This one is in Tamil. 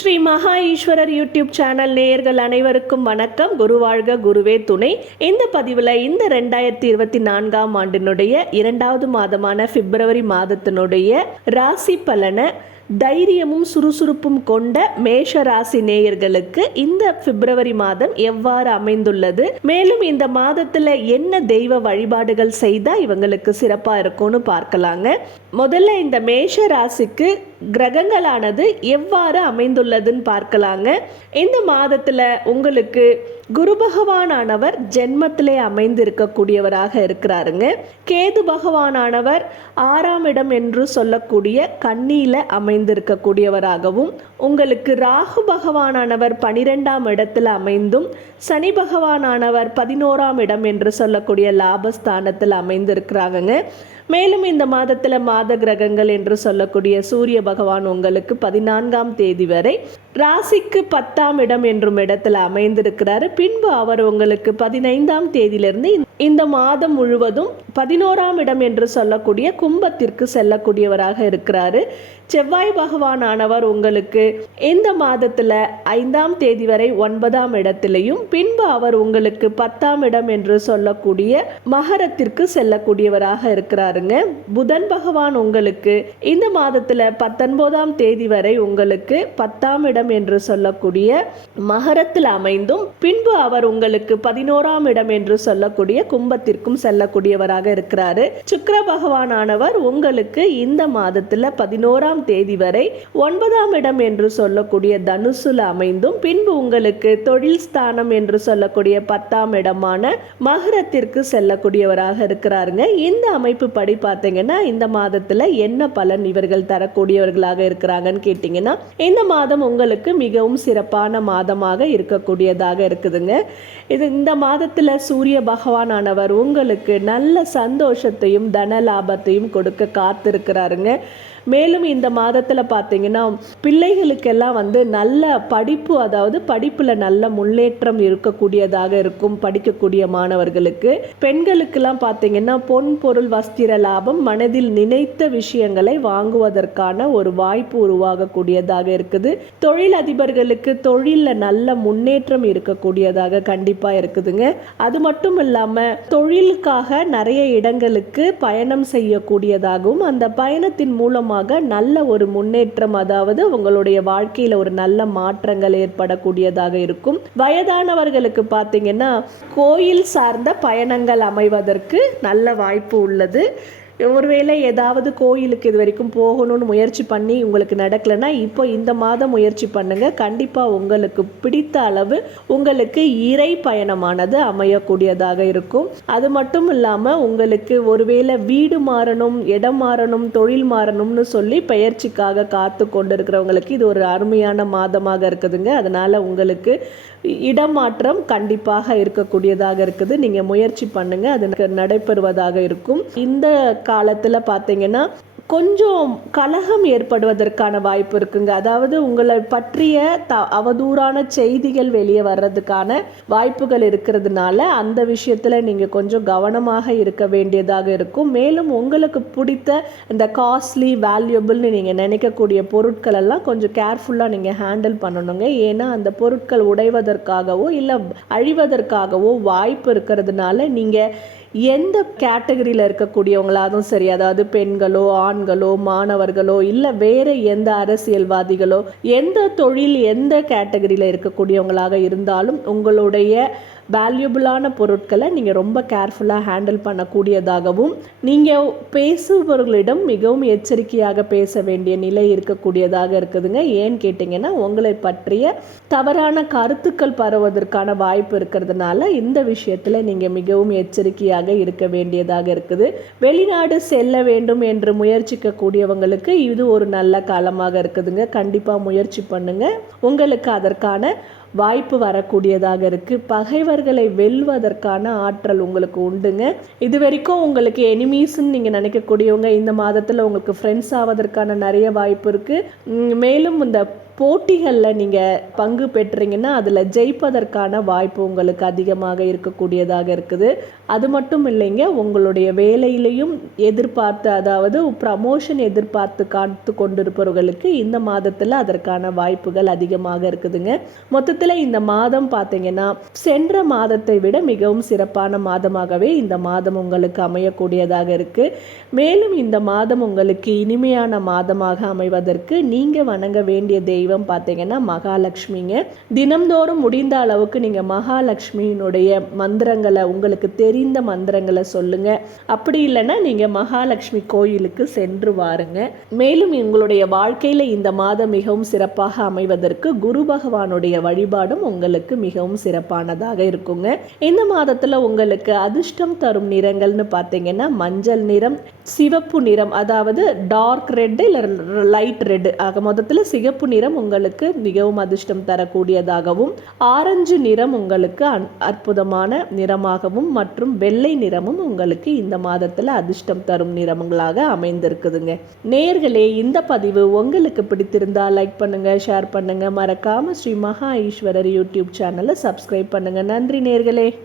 ஸ்ரீ மகா ஈஸ்வரர் யூடியூப் சேனல் நேயர்கள் அனைவருக்கும் வணக்கம். குரு வாழ்க குருவே துணை. இந்த பதிவில் இந்த ரெண்டாயிரத்தி இருபத்தி நான்காம் ஆண்டினுடைய இரண்டாவது மாதமான பிப்ரவரி மாதத்தினுடைய ராசி பலனை தைரியமும் சுறுசுறுப்பும் கொண்ட மேஷ ராசி நேயர்களுக்கு இந்த பிப்ரவரி மாதம் எவ்வாறு அமைந்துள்ளது? மேலும் இந்த மாதத்துல என்ன தெய்வ வழிபாடுகள் செய்தா இவங்களுக்கு சிறப்பா இருக்கும்னு பார்க்கலாங்க. முதல்ல இந்த மேஷ ராசிக்கு கிரகங்களானது எவ்வாறு அமைந்துள்ளதுன்னு பார்க்கலாங்க. இந்த மாதத்துல உங்களுக்கு குரு பகவானானவர் ஜென்மத்திலே அமைந்திருக்கக்கூடியவராக இருக்கிறாருங்க. கேது பகவானானவர் ஆறாம் இடம் என்று சொல்லக்கூடிய கண்ணியில அமைந்திருக்கக்கூடியவராகவும் உங்களுக்கு ராகு பகவானானவர் பனிரெண்டாம் இடத்துல அமைந்தும் சனி பகவானானவர் பதினோராம் இடம் என்று சொல்லக்கூடிய லாபஸ்தானத்தில் அமைந்திருக்கிறாங்கங்க. மேலும் இந்த மாதத்தில் மாத கிரகங்கள் என்று சொல்லக்கூடிய சூரிய பகவான் உங்களுக்கு பதினான்காம் தேதி வரை ராசிக்கு பத்தாம் இடம் என்றும் இடத்துல அமைந்திருக்கிறாரு. பின்பு அவர் உங்களுக்கு பதினைந்தாம் தேதியிலிருந்து இந்த மாதம் முழுவதும் பதினோராம் இடம் என்று சொல்லக்கூடிய கும்பத்திற்கு செல்லக்கூடியவராக இருக்கிறாரு. செவ்வாய் பகவான் ஆனவர் உங்களுக்கு இந்த மாதத்துல ஐந்தாம் தேதி வரை ஒன்பதாம் இடத்திலையும் பின்பு அவர் உங்களுக்கு பத்தாம் இடம் என்று சொல்லக்கூடிய மகரத்திற்கு செல்லக்கூடியவராக இருக்கிறாருங்க. புதன் பகவான் உங்களுக்கு இந்த மாதத்துல பத்தொன்பதாம் தேதி வரை உங்களுக்கு பத்தாம் இடம் என்று சொல்லக்கூடிய மகரத்தில் அமைந்தும் பின்பு அவர் உங்களுக்கு பதினோராம் இடம் என்று சொல்லக்கூடிய கும்பத்திற்கும் செல்லக்கூடியவராக இருக்கிறாரு. சுக்கர பகவான் உங்களுக்கு இந்த மாதத்துல பதினோராம் தேதி வரை ஒன்பதாம் இடம் என்று சொல்லக்கூடிய தனுசுல அமைந்தும் பின்பு உங்களுக்கு தொழில் ஸ்தானம் என்று சொல்லக்கூடிய பத்தாம் இடமான மகரத்திற்கு செல்லக்கூடியவராக இருக்கிறாருங்க. இந்த அமைப்பு படி பார்த்தீங்கன்னா இந்த மாதத்துல என்ன பலன் இவர்கள் தரக்கூடியவர்களாக இருக்கிறாங்கன்னு கேட்டீங்கன்னா இந்த மாதம் உங்களுக்கு மிகவும் சிறப்பான மாதமாக இருக்கக்கூடியதாக இருக்குதுங்க. இது இந்த மாதத்துல சூரிய பகவானானவர் உங்களுக்கு நல்ல சந்தோஷத்தையும் தன லாபத்தையும் கொடுக்க காத்திருக்கிறாருங்க. மேலும் இந்த மாதத்தில் பார்த்தீங்கன்னா பிள்ளைகளுக்கெல்லாம் வந்து நல்ல படிப்பு அதாவது படிப்பில் நல்ல முன்னேற்றம் இருக்கக்கூடியதாக இருக்கும் படிக்கக்கூடிய மாணவர்களுக்கு. பெண்களுக்கெல்லாம் பார்த்தீங்கன்னா பொன் பொருள் வஸ்திர லாபம் மனதில் நினைத்த விஷயங்களை வாங்குவதற்கான ஒரு வாய்ப்பு உருவாகக்கூடியதாக இருக்குது. தொழில் அதிபர்களுக்கு தொழிலில் நல்ல முன்னேற்றம் இருக்கக்கூடியதாக கண்டிப்பாக இருக்குதுங்க. அது மட்டும் இல்லாமல் தொழிலுக்காக நிறைய இடங்களுக்கு பயணம் செய்யக்கூடியதாகவும் அந்த பயணத்தின் மூலமாக நல்ல ஒரு முன்னேற்றம் அதாவது உங்களுடைய வாழ்க்கையில் ஒரு நல்ல மாற்றங்கள் ஏற்படக்கூடியதாக இருக்கும். வயதானவர்களுக்கு பார்த்தீங்கன்னா கோயில் சார்ந்த பயணங்கள் அமைவதற்கு நல்ல வாய்ப்பு உள்ளது. ஒருவேளை ஏதாவது கோயிலுக்கு இது வரைக்கும் போகணும்னு முயற்சி பண்ணி உங்களுக்கு நடக்கலைன்னா இப்போ இந்த மாதம் முயற்சி பண்ணுங்கள் கண்டிப்பாக உங்களுக்கு பிடித்த அளவு உங்களுக்கு இறை பயணமானது அமையக்கூடியதாக இருக்கும். அது மட்டும் இல்லாமல் உங்களுக்கு ஒருவேளை வீடு மாறணும் இடம் மாறணும் தொழில் மாறணும்னு சொல்லி பயிற்சிக்காக காத்து கொண்டிருக்கிறவங்களுக்கு இது ஒரு அருமையான மாதமாக இருக்குதுங்க. அதனால் உங்களுக்கு இடமாற்றம் கண்டிப்பாக இருக்கக்கூடியதாக இருக்குது. நீங்கள் முயற்சி பண்ணுங்கள் அது நடைபெறுவதாக இருக்கும். இந்த காலத்தில் பார்த்தீங்கன்னா கொஞ்சம் கலகம் ஏற்படுவதற்கான வாய்ப்பு இருக்குங்க. அதாவது உங்களை பற்றிய த அவதூறான செய்திகள் வெளியே வர்றதுக்கான வாய்ப்புகள் இருக்கிறதுனால அந்த விஷயத்தில் நீங்கள் கொஞ்சம் கவனமாக இருக்க வேண்டியதாக இருக்கும். மேலும் உங்களுக்கு பிடித்த இந்த காஸ்ட்லி வேல்யூபிள்னு நீங்கள் நினைக்கக்கூடிய பொருட்கள் எல்லாம் கொஞ்சம் கேர்ஃபுல்லாக நீங்கள் ஹேண்டில் பண்ணணுங்க. ஏன்னா அந்த பொருட்கள் உடைவதற்காகவோ இல்லை அழிவதற்காகவோ வாய்ப்பு இருக்கிறதுனால நீங்கள் எந்த கேட்டகரியில் இருக்கக்கூடியவங்களாலும் சரி அதாவது பெண்களோ ஆண்களோ மாணவர்களோ இல்லை வேறு எந்த அரசியல்வாதிகளோ எந்த தொழில் எந்த கேட்டகரியில் இருக்கக்கூடியவங்களாக இருந்தாலும் உங்களுடைய வேல்யூபிளான பொருட்களை நீங்கள் ரொம்ப கேர்ஃபுல்லாக ஹேண்டில் பண்ணக்கூடியதாகவும் நீங்கள் பேசுபவர்களிடம் மிகவும் எச்சரிக்கையாக பேச வேண்டிய நிலை இருக்கக்கூடியதாக இருக்குதுங்க. ஏன்னு கேட்டிங்கன்னா உங்களை பற்றிய தவறான கருத்துக்கள் பரவுவதற்கான வாய்ப்பு இருக்கிறதுனால இந்த விஷயத்தில் நீங்கள் மிகவும் எச்சரிக்கையாக இருக்க வேண்டியதாக இருக்குது. வெளிநாடு செல்ல வேண்டும் என்று முயற்சிக்கக்கூடியவங்களுக்கு இது ஒரு நல்ல காலமாக இருக்குதுங்க. கண்டிப்பாக முயற்சி பண்ணுங்கள் உங்களுக்கு அதற்கான வாய்ப்பு வரக்கூடியதாக இருக்குது பகைவர்களை வெல்வதற்கான ஆற்றல் உங்களுக்கு உண்டுங்க. இது வரைக்கும் உங்களுக்கு எனிமீஸ்ன்னு நீங்கள் நினைக்கக்கூடியவங்க இந்த மாதத்தில் உங்களுக்கு ஃப்ரெண்ட்ஸ் ஆவதற்கான நிறைய வாய்ப்பு இருக்குது மேலும் இந்த போட்டிகளில் நீங்கள் பங்கு பெற்றீங்கன்னா அதில் ஜெயிப்பதற்கான வாய்ப்பு உங்களுக்கு அதிகமாக இருக்கக்கூடியதாக இருக்குது. அது மட்டும் இல்லைங்க உங்களுடைய வேலையிலையும் எதிர்பார்த்து அதாவது ப்ரமோஷன் எதிர்பார்த்து காத்து கொண்டிருப்பவர்களுக்கு இந்த மாதத்தில் அதற்கான வாய்ப்புகள் அதிகமாக இருக்குதுங்க. மொத்தத்தில் இந்த மாதம் பார்த்தீங்கன்னா சென்ற மாதத்தை விட மிகவும் சிறப்பான மாதமாகவே இந்த மாதம் உங்களுக்கு அமையக்கூடியதாக இருக்குது மேலும் இந்த மாதம் உங்களுக்கு இனிமையான மாதமாக அமைவதற்கு நீங்கள் வணங்க வேண்டிய தெய்வம் பார்த்தீங்கன்னா மகாலட்சுமிங்க. தினம்தோறும் முடிந்த அளவுக்கு நீங்கள் மகாலட்சுமியினுடைய மந்திரங்களை உங்களுக்கு தெரிந்த மந்திரங்களை சொல்லுங்க. அப்படி இல்லைன்னா நீங்கள் மகாலட்சுமி கோயிலுக்கு சென்று வாருங்க. மேலும் உங்களுடைய வாழ்க்கையில் இந்த மாதம் மிகவும் சிறப்பாக அமைவதற்கு குரு பகவானுடைய வழிபாடும் உங்களுக்கு மிகவும் சிறப்பானதாக இருக்குங்க. இந்த மாதத்தில் உங்களுக்கு அதிர்ஷ்டம் தரும் நிறங்கள்னு பார்த்தீங்கன்னா மஞ்சள் நிறம் சிவப்பு நிறம் அதாவது டார்க் ரெட்டு இல்லை லைட் ரெட்டு ஆக மொத்தத்தில் சிகப்பு நிறம் உங்களுக்கு மிகவும் அதிர்ஷ்டம் தரக்கூடியதாகவும் ஆரஞ்சு நிறம் உங்களுக்கு அற்புதமான நிறமாகவும் மற்றும் வெள்ளை நிறமும் உங்களுக்கு இந்த மாதத்தில் அதிர்ஷ்டம் தரும் நிறங்களாக அமைந்திருக்குதுங்க. நேர்களே இந்த பதிவு உங்களுக்கு பிடித்திருந்தா லைக் பண்ணுங்க ஷேர் பண்ணுங்க. மறக்காம ஸ்ரீ மகா ஈஸ்வரர் யூடியூப் சேனலை சப்ஸ்கிரைப் பண்ணுங்க. நன்றி நேர்களே.